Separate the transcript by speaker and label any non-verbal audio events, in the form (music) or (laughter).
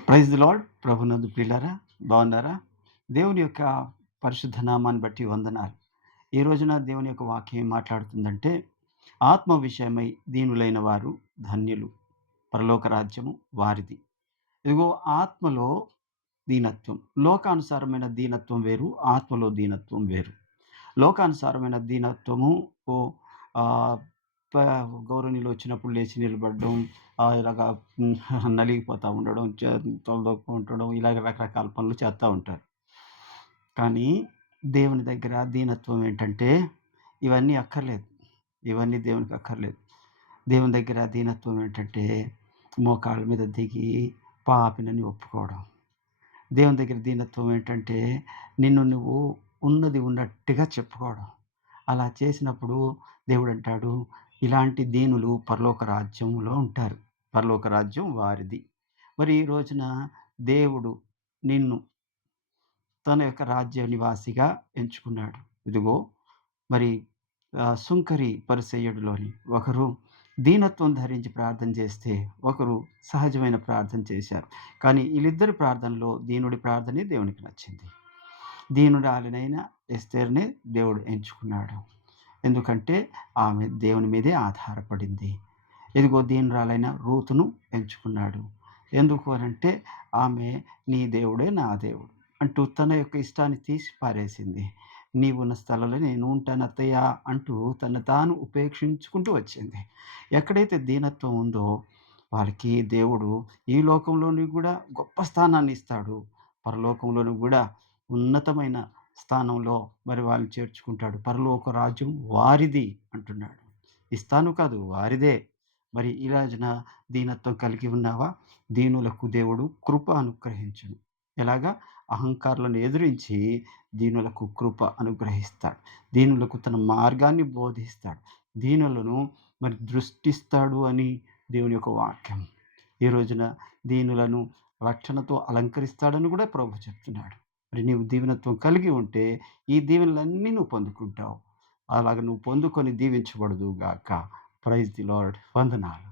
Speaker 1: Praise the lord ప్రభునందు ప్రియులారా బాగున్నారా? దేవుని యొక్క పరిశుద్ధ నామాన్ని బట్టి వందనాలు. ఈ రోజున దేవుని యొక్క వాక్యం ఏం మాట్లాడుతుందంటే ఆత్మ విషయమై దీనులైన వారు ధన్యులు. పరలోక రాజ్యము వారిది. ఇదిగో ఆత్మలో దీనత్వం. లోకానుసారమైన దీనత్వం వేరు ఆత్మలో దీనత్వం వేరు. లోకానుసారమైన దీనత్వము ఓ గౌరవనీయులు వచ్చినప్పుడు లేచి నిలబడడం ఇలాగా (laughs) నలిగిపోతూ ఉండడం తొలదొక్కు ఉండడం ఇలాగ రకరకాల పనులు చేస్తూ ఉంటారు. కానీ దేవుని దగ్గర దీనత్వం ఏంటంటే ఇవన్నీ అక్కర్లేదు. ఇవన్నీ దేవునికి అక్కర్లేదు. దేవుని దగ్గర దీనత్వం ఏంటంటే మోకాళ్ళ మీద దిగి పాపినని ఒప్పుకోవడం. దేవుని దగ్గర దీనత్వం ఏంటంటే నిన్ను నువ్వు ఉన్నది ఉన్నట్టుగా చెప్పుకోవడం. అలా చేసినప్పుడు దేవుడు అంటాడు ఇలాంటి దీనులు పరలోక రాజ్యంలో ఉంటారు. పరలోక రాజ్యం వారిది. మరి ఈ రోజున దేవుడు నిన్ను తన యొక్క రాజ్య నివాసిగా ఎంచుకున్నాడు. ఇదిగో మరి సుంకరి పరిసయ్యుడిలోని ఒకరు దీనత్వం ధరించి ప్రార్థన చేస్తే ఒకరు సహజమైన ప్రార్థన చేశారు. కానీ వీళ్ళిద్దరి ప్రార్థనలో దీనుడి ప్రార్థనే దేవునికి నచ్చింది. దీనురాలినైన ఎస్తేర్నే దేవుడు ఎంచుకున్నాడు. ఎందుకంటే ఆమె దేవుని మీదే ఆధారపడింది. ఇదిగో దీనురాలైన రూతును ఎంచుకున్నాడు. ఎందుకు అనంటే ఆమె నీ దేవుడే నా దేవుడు అంటూ తన యొక్క ఇష్టాన్ని తీసి పారేసింది. నీవున్న స్థలంలో నేను ఉంటాను అత్తయ్య అంటూ తను తాను ఉపేక్షించుకుంటూ వచ్చింది. ఎక్కడైతే దీనత్వం ఉందో వాళ్ళకి దేవుడు ఈ లోకంలోని కూడా గొప్ప స్థానాన్ని ఇస్తాడు. పరలోకంలోని కూడా ఉన్నతమైన స్థానంలో మరి వాళ్ళు చేర్చుకుంటాడు. పరలోక రాజ్యం వారిది అంటున్నాడు. ఇస్తాను కాదు వారిదే. మరి ఈ రోజున దీనత్వం కలిగి ఉన్నావా? దీనులకు దేవుడు కృప అనుగ్రహించను. ఎలాగా? అహంకారులను ఎదిరించి దీనులకు కృప అనుగ్రహిస్తాడు. దీనులకు తన మార్గాన్ని బోధిస్తాడు. దీనులను మరి దృష్టిస్తాడు అని దేవుని యొక్క వాక్యం. ఈ రోజున దీనులను రక్షణతో అలంకరిస్తాడని కూడా ప్రభు చెప్తున్నాడు. మరి నీవు దీవెనత్వం కలిగి ఉంటే ఈ దీవెనలన్నీ నువ్వు పొందుకుంటావు. అలాగ నువ్వు పొందుకొని దీవించబడదు గాక ప్రైజ్ ది లార్డ్ వందనాలు.